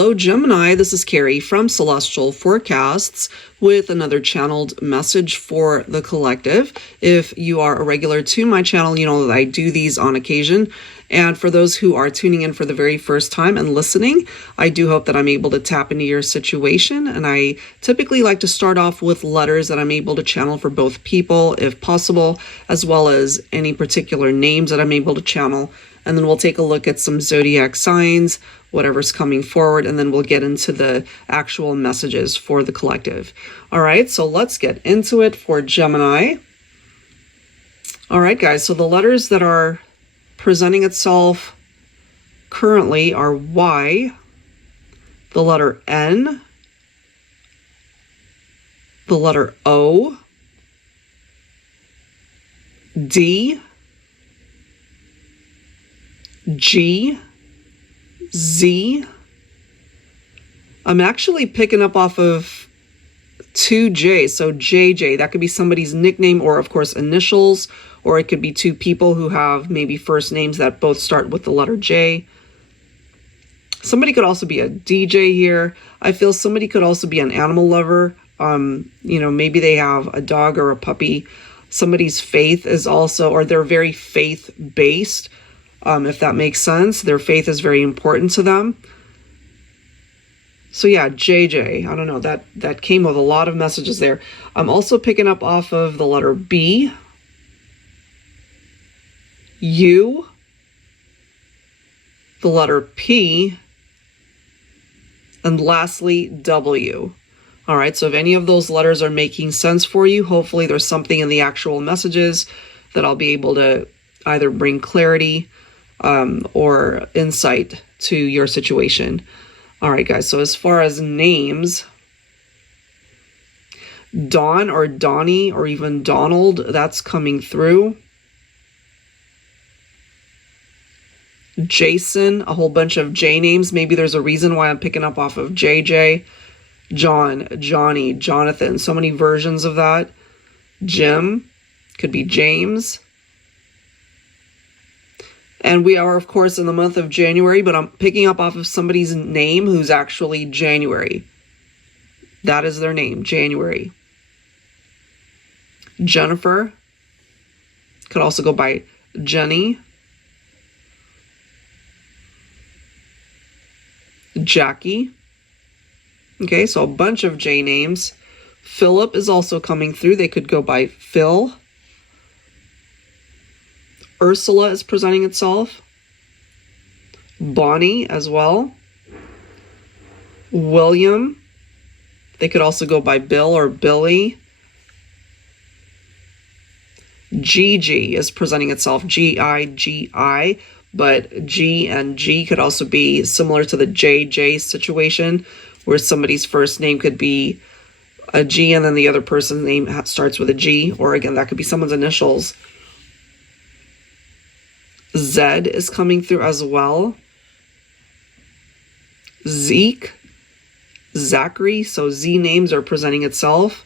Hello Gemini, this is Carrie from Celestial Forecasts with another channeled message for the collective. If you are a regular to my channel, you know that I do these on occasion. And for those who are tuning in for the very first time and listening, I do hope that I'm able to tap into your situation. And I typically like to start off with letters that I'm able to channel for both people, if possible, as well as any particular names that I'm able to channel. And then we'll take a look at some zodiac signs, whatever's coming forward, and then we'll get into the actual messages for the collective. All right, so let's get into it for Gemini. All right, guys, so the letters that are presenting itself currently are Y, the letter N, the letter O, D, G, Z. I'm actually picking up off of 2J, so JJ. That could be somebody's nickname or, of course, initials, or it could be two people who have maybe first names that both start with the letter J. Somebody could also be a DJ here. I feel somebody could also be an animal lover. You know, maybe they have a dog or a puppy. Somebody's faith is also, or they're very faith-based. If that makes sense. Their faith is very important to them. So yeah, JJ, I don't know, that came with a lot of messages there. I'm also picking up off of the letter B, U, the letter P, and lastly, W. All right, so if any of those letters are making sense for you, hopefully there's something in the actual messages that I'll be able to either bring clarity or insight to your situation. All right, guys, so as far as names, Don or Donnie or even Donald, that's coming through. Jason, a whole bunch of J names. Maybe there's a reason why I'm picking up off of JJ. John, Johnny, Jonathan, so many versions of that. Jim, could be James. And we are, of course, in the month of January, but I'm picking up off of somebody's name who's actually January. That is their name, January. Jennifer. Could also go by Jenny. Jackie. Okay, so a bunch of J names. Philip is also coming through. They could go by Phil. Ursula is presenting itself. Bonnie as well. William. They could also go by Bill or Billy. Gigi is presenting itself. G-I-G-I. But G and G could also be similar to the JJ situation, where somebody's first name could be a G and then the other person's name starts with a G. Or again, that could be someone's initials. Zed is coming through as well. Zeke, Zachary, so Z names are presenting itself.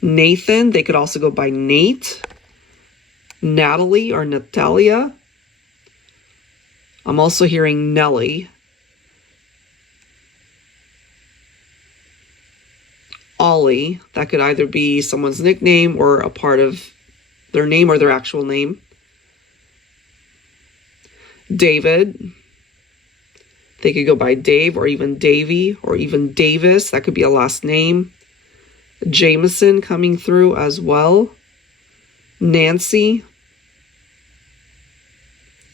Nathan, they could also go by Nate. Natalie or Natalia. I'm also hearing Nellie. Ollie, that could either be someone's nickname or a part of their name or their actual name. David, they could go by Dave or even Davy or even Davis. That could be a last name. Jameson coming through as well. Nancy.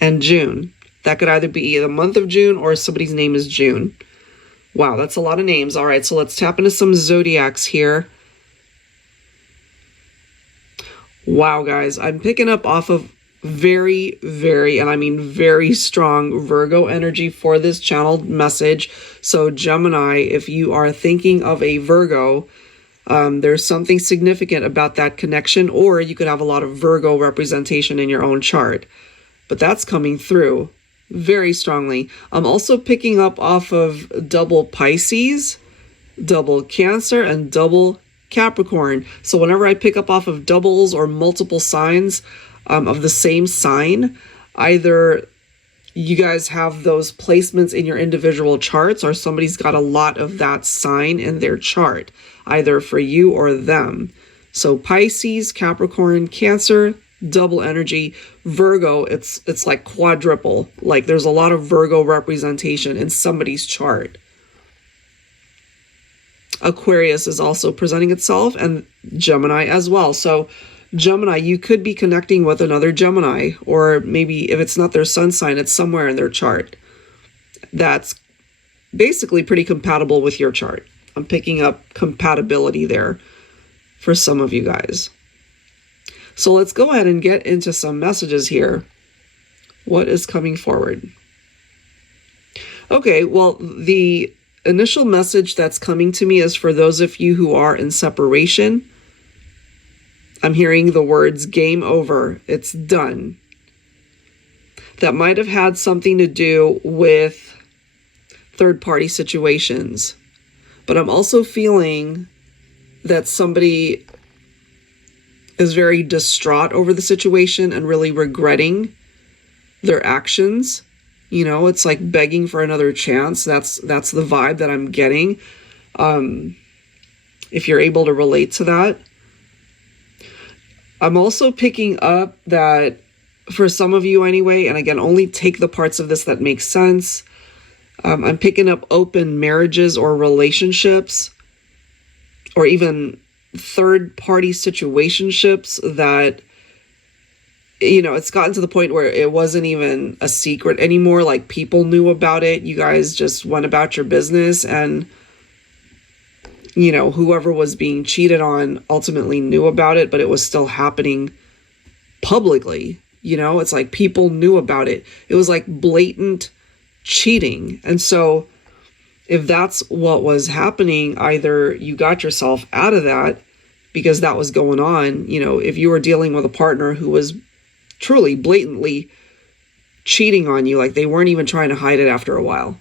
And June. That could either be the month of June or somebody's name is June. Wow, that's a lot of names. All right, so let's tap into some zodiacs here. Wow, guys, I'm picking up off of very, and I mean very strong Virgo energy for this channeled message. So Gemini, if you are thinking of a Virgo, there's something significant about that connection, or you could have a lot of Virgo representation in your own chart. But that's coming through very strongly. I'm also picking up off of double Pisces, double Cancer, and double Capricorn. So whenever I pick up off of doubles or multiple signs of the same sign, either you guys have those placements in your individual charts, or somebody's got a lot of that sign in their chart, either for you or them. So Pisces, Capricorn, Cancer, double energy. Virgo, it's like quadruple. Like there's a lot of Virgo representation in somebody's chart. Aquarius is also presenting itself, and Gemini as well. So Gemini, you could be connecting with another Gemini, or maybe if it's not their sun sign, it's somewhere in their chart that's basically pretty compatible with your chart. I'm picking up compatibility there for some of you guys. So let's go ahead and get into some messages here. What is coming forward? Okay, well, the initial message that's coming to me is for those of you who are in separation. I'm hearing the words game over. It's done. That might have had something to do with third-party situations. But I'm also feeling that somebody is very distraught over the situation and really regretting their actions. You know, it's like begging for another chance. That's the vibe that I'm getting. If you're able to relate to that. I'm also picking up that for some of you anyway, and again, only take the parts of this that make sense. I'm picking up open marriages or relationships, or even third-party situationships that, you know, it's gotten to the point where it wasn't even a secret anymore. Like people knew about it. You guys just went about your business, and you know, whoever was being cheated on ultimately knew about it, but it was still happening publicly. You know, it's like people knew about it. It was like blatant cheating. And so if that's what was happening, either you got yourself out of that because that was going on. You know, if you were dealing with a partner who was truly blatantly cheating on you, like they weren't even trying to hide it after a while,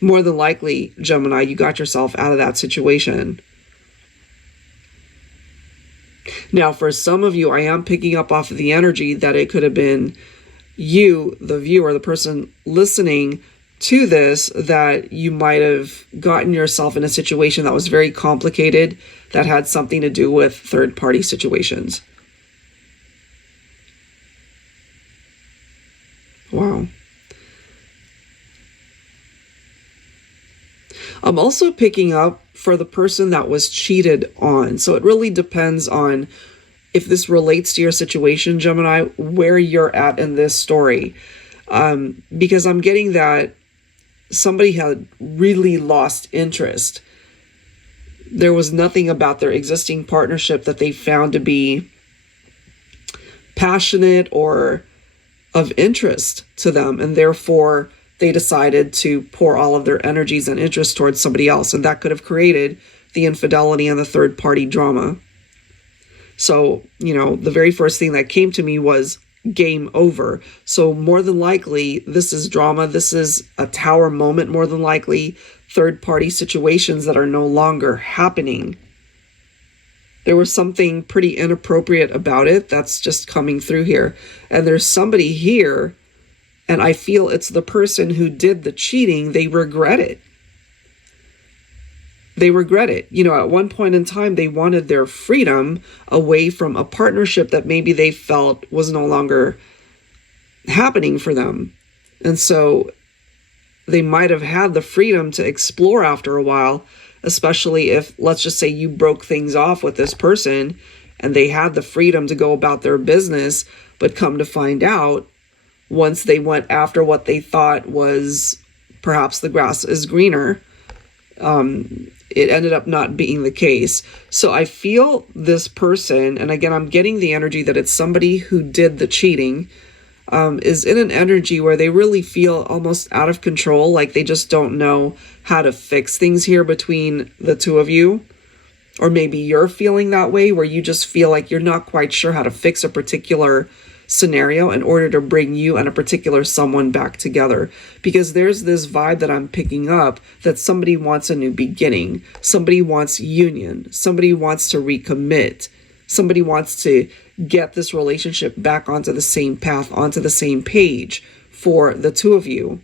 more than likely, Gemini, you got yourself out of that situation. Now, for some of you, I am picking up off of the energy that it could have been you, the viewer, the person listening to this, that you might have gotten yourself in a situation that was very complicated, that had something to do with third-party situations. Wow. I'm also picking up for the person that was cheated on. So it really depends on if this relates to your situation, Gemini, where you're at in this story. Because I'm getting that somebody had really lost interest. There was nothing about their existing partnership that they found to be passionate or of interest to them, and therefore they decided to pour all of their energies and interest towards somebody else, and that could have created the infidelity and the third-party drama. So, you know, the very first thing that came to me was game over. So more than likely, this is drama. This is a tower moment, more than likely. Third-party situations that are no longer happening. There was something pretty inappropriate about it that's just coming through here. And there's somebody here, and I feel it's the person who did the cheating. They regret it. They regret it. You know, at one point in time, they wanted their freedom away from a partnership that maybe they felt was no longer happening for them. And so they might have had the freedom to explore after a while, especially if, let's just say, you broke things off with this person and they had the freedom to go about their business, but come to find out, once they went after what they thought was perhaps the grass is greener, it ended up not being the case. So I feel this person, and again, I'm getting the energy that it's somebody who did the cheating, is in an energy where they really feel almost out of control, like they just don't know how to fix things here between the two of you. Or maybe you're feeling that way, where you just feel like you're not quite sure how to fix a particular scenario in order to bring you and a particular someone back together. Because there's this vibe that I'm picking up that somebody wants a new beginning. Somebody wants union. Somebody wants to recommit. Somebody wants to get this relationship back onto the same path, onto the same page for the two of you.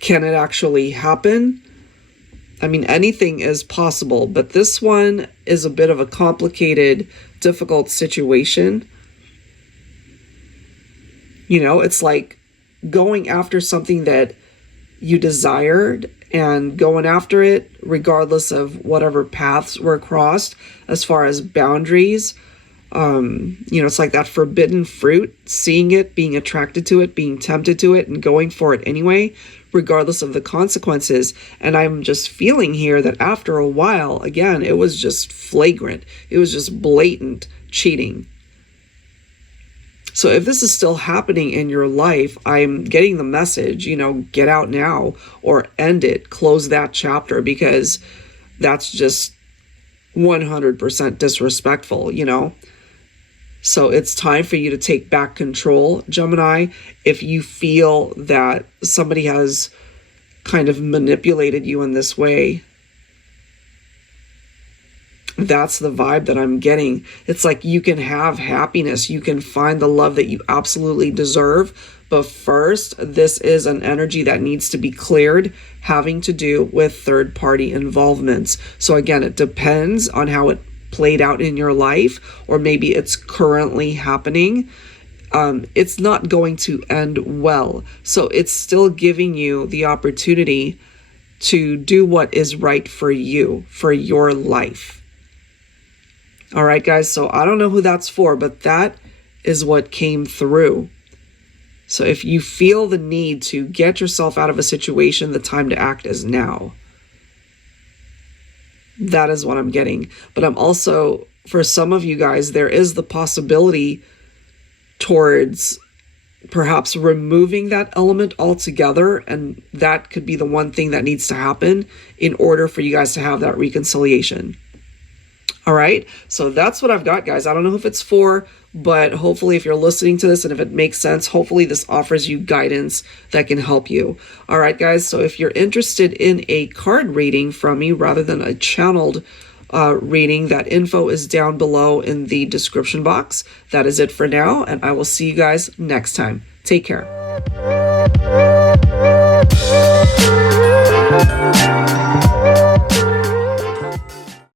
Can it actually happen? I mean, anything is possible, but this one is a bit of a complicated, difficult situation. You know, it's like going after something that you desired and going after it regardless of whatever paths were crossed as far as boundaries. You know, it's like that forbidden fruit, seeing it, being attracted to it, being tempted to it, and going for it anyway, regardless of the consequences. And I'm just feeling here that after a while, again, it was just flagrant. It was just blatant cheating. So if this is still happening in your life, I'm getting the message, you know, get out now or end it, close that chapter, because that's just 100% disrespectful, you know. So it's time for you to take back control, Gemini. If you feel that somebody has kind of manipulated you in this way, that's the vibe that I'm getting. It's like you can have happiness. You can find the love that you absolutely deserve. But first, this is an energy that needs to be cleared, having to do with third-party involvements. So again, it depends on how it played out in your life, or maybe it's currently happening. It's not going to end well. So it's still giving you the opportunity to do what is right for you, for your life. All right, guys, so I don't know who that's for, but that is what came through. So if you feel the need to get yourself out of a situation, the time to act is now. That is what I'm getting. But I'm also, for some of you guys, there is the possibility towards perhaps removing that element altogether, and that could be the one thing that needs to happen in order for you guys to have that reconciliation. All right, so that's what I've got, guys. I don't know who it's for, but hopefully if you're listening to this and if it makes sense, hopefully this offers you guidance that can help you. All right, guys, so if you're interested in a card reading from me rather than a channeled reading, that info is down below in the description box. That is it for now, and I will see you guys next time. Take care.